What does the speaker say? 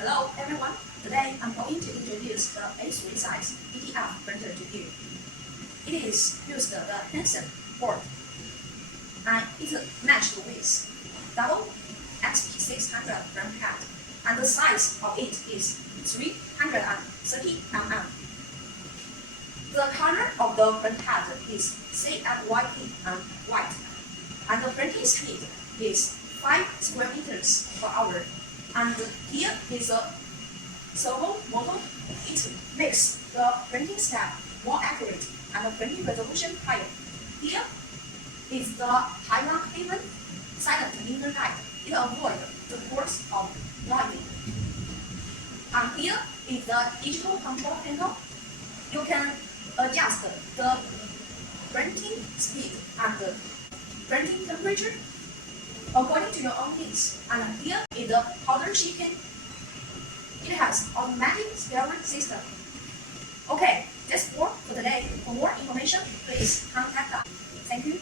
Hello everyone, today I'm going to introduce the A3 size DTF printer to you. It is used the Hansen board and it matched with double XP600 print pad and the size of it is 330 mm. The color of the print pad is CFYP and white and the printing speed is 5 square meters per hour. And here is a servo motor. It makes the printing step more accurate and the printing resolution higher. Here is the Highland Haven silent linear guide. It avoids the force of lightning. And here is the digital control panel. You can adjust the printing speed and the printing temperature according to your own needs. And here is the powder sheeting. It has automatic steering system. Okay, that's all for today. For more information, please contact us. Thank you.